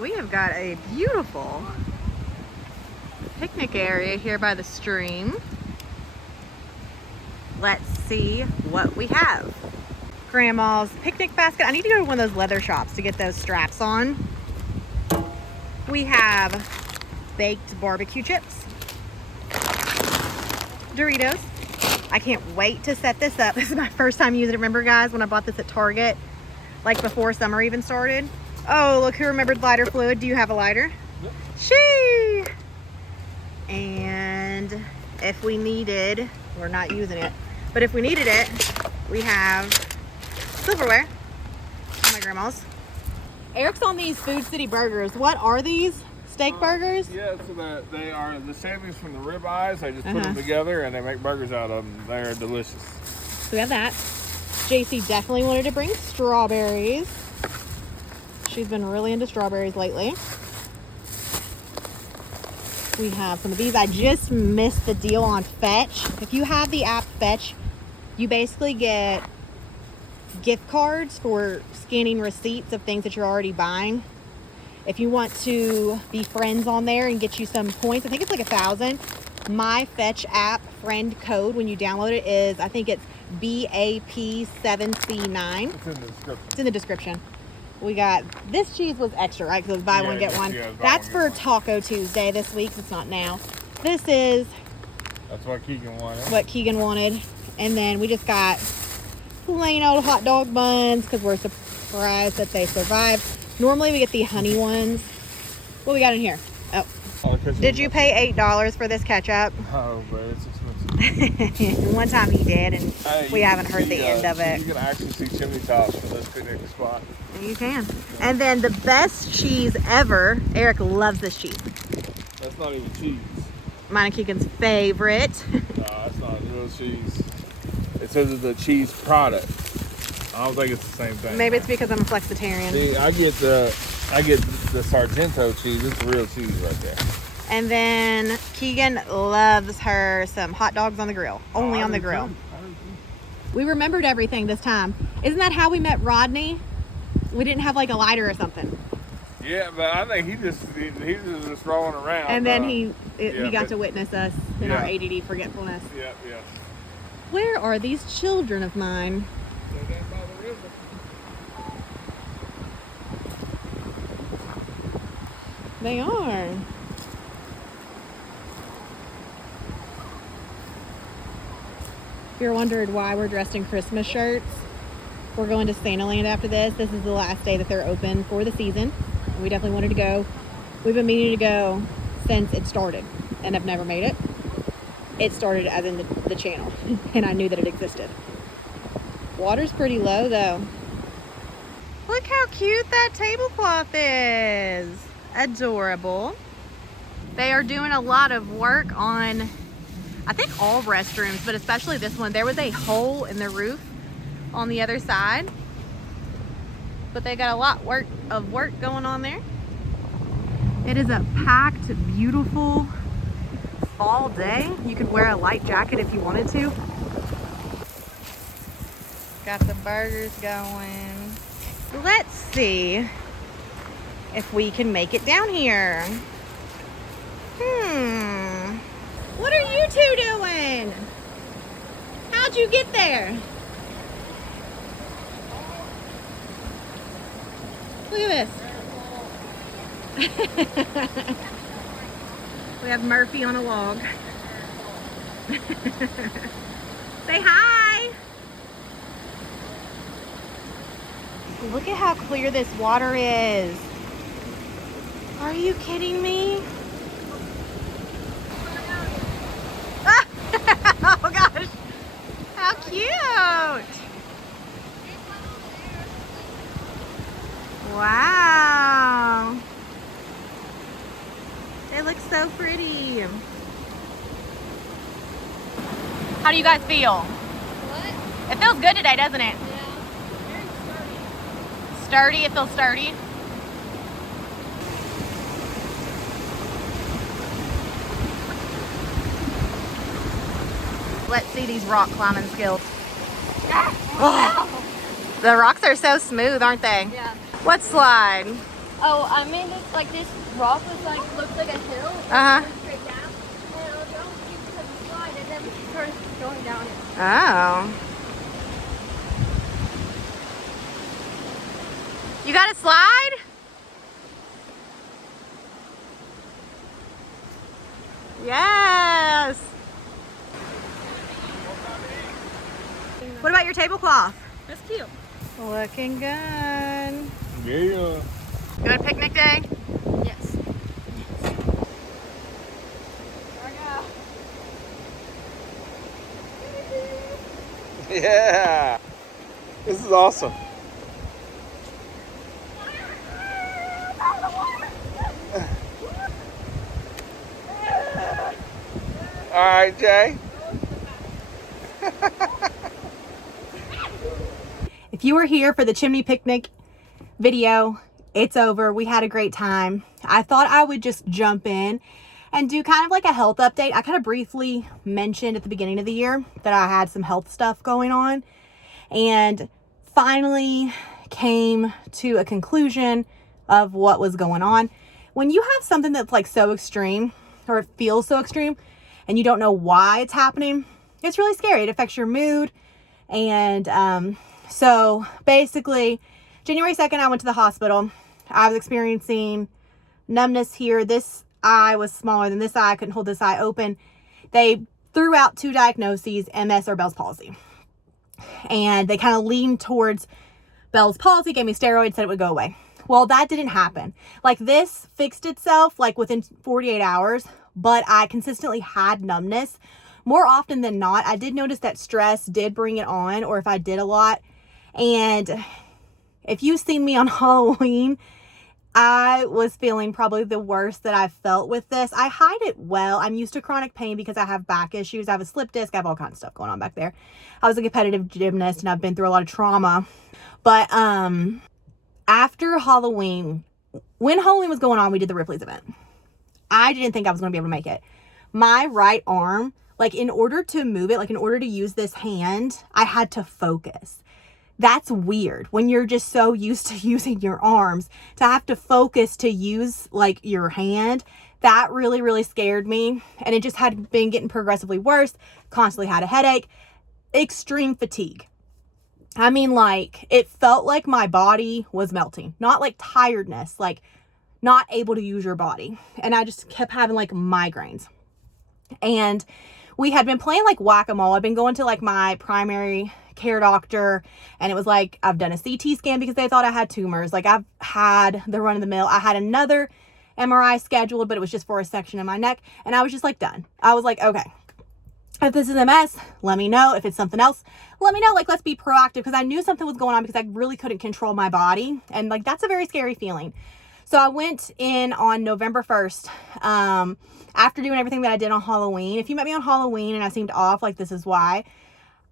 We have got a beautiful picnic area here by the stream. Let's see what we have. Grandma's picnic basket. I need to go to one of those leather shops to get those straps on. We have baked barbecue chips, Doritos. I can't wait to set this up. This is my first time using it. Remember, guys, when I bought this at Target, like before summer even started? Oh, look who remembered lighter fluid. Do you have a lighter? Yep. She. And if we needed, we're not using it, but if we needed it, we have silverware. My grandma's. Eric's on these Food City burgers. What are these? Steak burgers? Yeah, so they are the shavings from the rib eyes. They just put them together and they make burgers out of them. They're delicious. So we have that. JC definitely wanted to bring strawberries. She's been really into strawberries lately. We have some of these. I just missed the deal on Fetch. If you have the app Fetch, you basically get gift cards for scanning receipts of things that you're already buying. If you want to be friends on there and get you some points, I think it's like 1,000. My Fetch app friend code when you download it is, I think it's BAP7C9. It's in the description. It's in the description. We got, this cheese was extra, right? Because it was buy one, get one. Yeah, that's one, for one. Taco Tuesday this week. It's not now. This is That's what Keegan wanted. what Keegan wanted. And then we just got plain old hot dog buns because we're surprised that they survived. Normally we get the honey ones. What we got in here? Oh. Did you pay $8 for this ketchup? Oh, but it's expensive. One time he did, and we haven't heard the end of it. You can actually see chimney tops from this picnic spot. You can. And then the best cheese ever. Eric loves this cheese. That's not even cheese. Mine and Keegan's favorite. No, that's not real cheese. It says it's a cheese product. I don't think it's the same thing. Maybe it's because I'm a flexitarian. See, I get the Sargento cheese. It's real cheese right there. And then Keegan loves her some hot dogs on the grill. Only on the grill. We remembered everything this time. Isn't that how we met Rodney? We didn't have like a lighter or something. Yeah, but I think he was just rolling around. And then he got to witness us in our ADD forgetfulness. Yeah, yeah. Where are these children of mine? They're down by the river. They are. If you're wondering why we're dressed in Christmas shirts, we're going to Santaland after this. This is the last day that they're open for the season. We definitely wanted to go. We've been meaning to go since it started and have never made it. It started as in the channel and I knew that it existed. Water's pretty low though. Look how cute that tablecloth is. Adorable. They are doing a lot of work on, I think all restrooms, but especially this one. There was a hole in the roof on the other side, but they got a lot of work going on there. It is a packed, beautiful fall day. You could wear a light jacket if you wanted to. Got the burgers going. Let's see if we can make it down here. What are you two doing? How'd you get there? Look at this. We have Murphy on a log. Say hi. Look at how clear this water is. Are you kidding me? Oh gosh, how cute. Wow. It looks so pretty. How do you guys feel? What? It feels good today, doesn't it? Yeah. Very sturdy. Sturdy, it feels sturdy. Let's see these rock climbing skills. Oh, the rocks are so smooth, aren't they? Yeah. Let's slide. Oh, I mean, it's like this rock was like, looks like a hill. Uh-huh. It went straight down. And I was going to the slide, and then we started going down it. Oh. You got a slide? Yes. What about your tablecloth? That's cute. Looking good. Yeah. Good picnic day? Yes. Yeah. This is awesome. All right, Jay. If you were here for the Chimney picnic video, it's over. We had a great time. I thought I would just jump in and do kind of like a health update. I kind of briefly mentioned at the beginning of the year that I had some health stuff going on, and finally came to a conclusion of what was going on. When you have something that's like so extreme, or it feels so extreme, and you don't know why it's happening, it's really scary. It affects your mood. And so basically, January 2nd, I went to the hospital. I was experiencing numbness here. This eye was smaller than this eye. I couldn't hold this eye open. They threw out 2 diagnoses, MS or Bell's palsy. And they kind of leaned towards Bell's palsy, gave me steroids, said it would go away. Well, that didn't happen. Like, this fixed itself like within 48 hours, but I consistently had numbness more often than not. I did notice that stress did bring it on, or if I did a lot. And if you've seen me on Halloween, I was feeling probably the worst that I've felt with this. I hide it well. I'm used to chronic pain because I have back issues. I have a slip disc. I have all kinds of stuff going on back there. I was a competitive gymnast and I've been through a lot of trauma. But after Halloween, when Halloween was going on, we did the Ripley's event. I didn't think I was going to be able to make it. My right arm, like, in order to move it, like in order to use this hand, I had to focus. That's weird when you're just so used to using your arms to have to focus to use like your hand. That really, really scared me. And it just had been getting progressively worse. Constantly had a headache, extreme fatigue. I mean, like, it felt like my body was melting, not like tiredness, like not able to use your body. And I just kept having like migraines. And we had been playing like whack-a-mole. I've been going to like my primary care doctor, and it was like, I've done a CT scan because they thought I had tumors. Like, I've had the run of the mill. I had another MRI scheduled, but it was just for a section of my neck. And I was just like done. I was like, okay, if this is MS, let me know. If it's something else, let me know. Like, let's be proactive, because I knew something was going on because I really couldn't control my body. And like, that's a very scary feeling. So I went in on November 1st, after doing everything that I did on Halloween. If you met me on Halloween and I seemed off, like, this is why.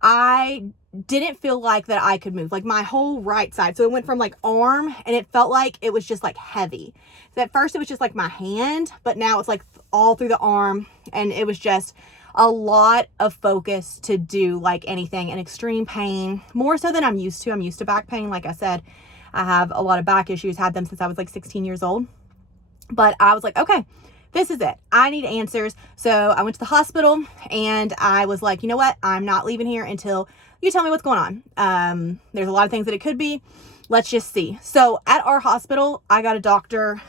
I didn't feel like that I could move, like my whole right side. So it went from like arm, and it felt like it was just like heavy. So at first it was just like my hand, but now it's like all through the arm, and it was just a lot of focus to do like anything, and extreme pain, more so than I'm used to. I'm used to back pain. Like I said, I have a lot of back issues, had them since I was like 16 years old. But I was like, okay, this is it. I need answers. So I went to the hospital, and I was like, you know what? I'm not leaving here until you tell me what's going on. There's a lot of things that it could be. Let's just see. So at our hospital, I got a doctor.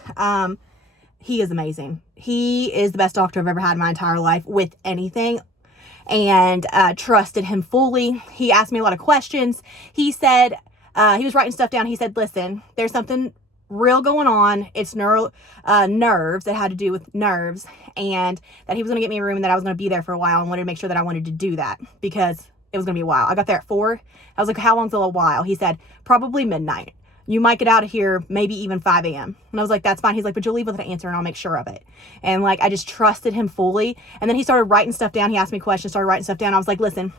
He is amazing. He is the best doctor I've ever had in my entire life with anything, and trusted him fully. He asked me a lot of questions. He said, he was writing stuff down. He said, listen, there's something real going on. It's nerves that had to do with nerves, and that he was going to get me a room, and that I was going to be there for a while, and wanted to make sure that I wanted to do that because it was going to be a while. I got there at 4. I was like, how long's a while? He said, probably midnight. You might get out of here maybe even 5 a.m. And I was like, that's fine. He's like, but you'll leave with an answer and I'll make sure of it. And like, I just trusted him fully. And then he started writing stuff down. He asked me questions, started writing stuff down. I was like, listen,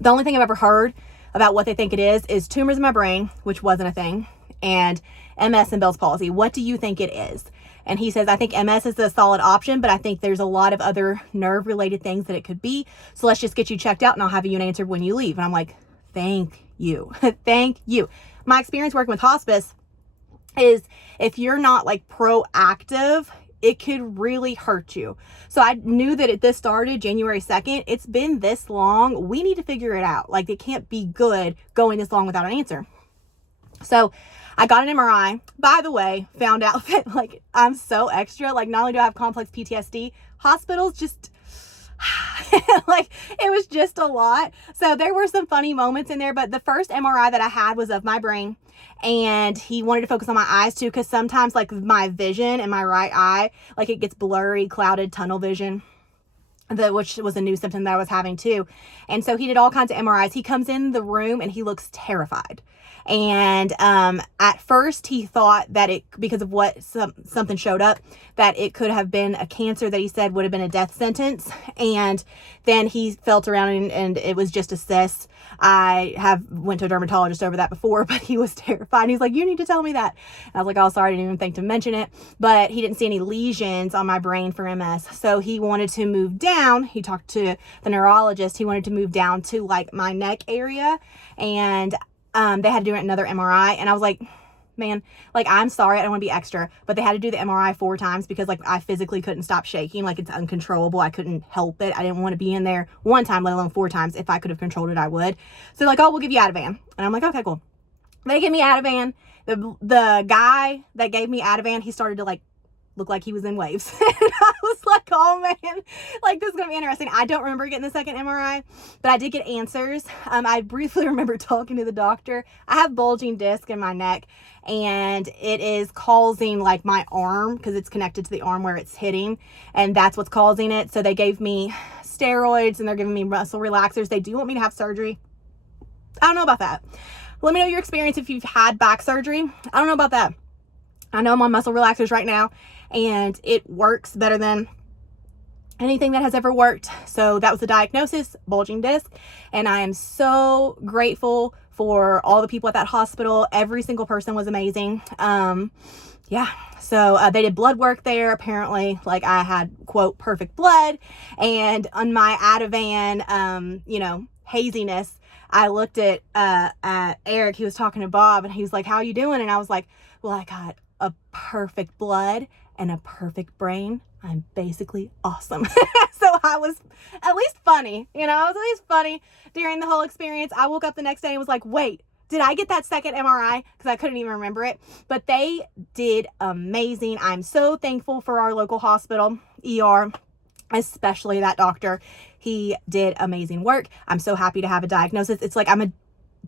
the only thing I've ever heard about what they think it is tumors in my brain, which wasn't a thing, and MS and Bell's palsy. What do you think it is? And he says, I think MS is a solid option, but I think there's a lot of other nerve related things that it could be. So let's just get you checked out, and I'll have you an answer when you leave. And I'm like, thank you. Thank you. My experience working with hospice, is if you're not like proactive, it could really hurt you. So I knew that this started January 2nd. It's been this long. We need to figure it out. Like, it can't be good going this long without an answer. So I got an MRI. By the way, found out that like I'm so extra. Like, not only do I have complex PTSD, hospitals just like, it was just a lot. So there were some funny moments in there, but the first MRI that I had was of my brain, and he wanted to focus on my eyes too, because sometimes like my vision in my right eye, like it gets blurry, clouded, tunnel vision, which was a new symptom that I was having too. And so he did all kinds of MRIs. He comes in the room and he looks terrified. And at first he thought that it, because of what something showed up, that it could have been a cancer that he said would have been a death sentence. And then he felt around and it was just a cyst. I went to a dermatologist over that before, but he was terrified. He's like, you need to tell me that. And I was like, oh, sorry, I didn't even think to mention it. But he didn't see any lesions on my brain for MS. So he wanted to move down. He talked to the neurologist. He wanted to move down to like my neck area. And they had to do another MRI. And I was like, man, like, I'm sorry, I don't want to be extra, but they had to do the MRI 4 times because like I physically couldn't stop shaking. Like, it's uncontrollable. I couldn't help it. I didn't want to be in there 1 time, let alone 4 times. If I could have controlled it, I would. So like, oh, we'll give you Ativan. And I'm like, okay, cool. They give me Ativan. The guy that gave me Ativan, he started to like look like he was in waves. And I was like, oh man, like, this is gonna be interesting. I don't remember getting the second MRI, but I did get answers. I briefly remember talking to the doctor. I have bulging disc in my neck, and it is causing like my arm, because it's connected to the arm where it's hitting, and that's what's causing it. So they gave me steroids and they're giving me muscle relaxers. They do want me to have surgery. I don't know about that. Let me know your experience if you've had back surgery. I don't know about that. I know I'm on muscle relaxers right now, and it works better than anything that has ever worked. So that was the diagnosis, bulging disc. And I am so grateful for all the people at that hospital. Every single person was amazing. Yeah. So they did blood work there. Apparently, like, I had, quote, perfect blood. And on my Ativan, you know, haziness, I looked at Eric. He was talking to Bob, and he was like, how are you doing? And I was like, well, I got a perfect blood and a perfect brain. I'm basically awesome. So I was at least funny, you know, I was at least funny during the whole experience. I woke up the next day and was like, wait, did I get that second MRI? Because I couldn't even remember it. But they did amazing. I'm so thankful for our local hospital, ER, especially that doctor. He did amazing work. I'm so happy to have a diagnosis. It's like I'm a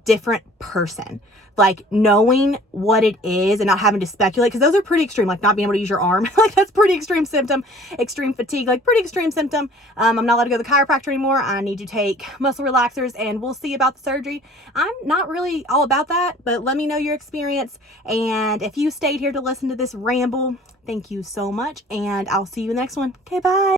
different person, like knowing what it is and not having to speculate, because those are pretty extreme, like not being able to use your arm. Like, that's pretty extreme symptom. Extreme fatigue, like pretty extreme symptom. I'm not allowed to go to the chiropractor anymore. I need to take muscle relaxers, and we'll see about the surgery. I'm not really all about that, but let me know your experience. And if you stayed here to listen to this ramble, thank you so much, and I'll see you in the next one. Okay, bye.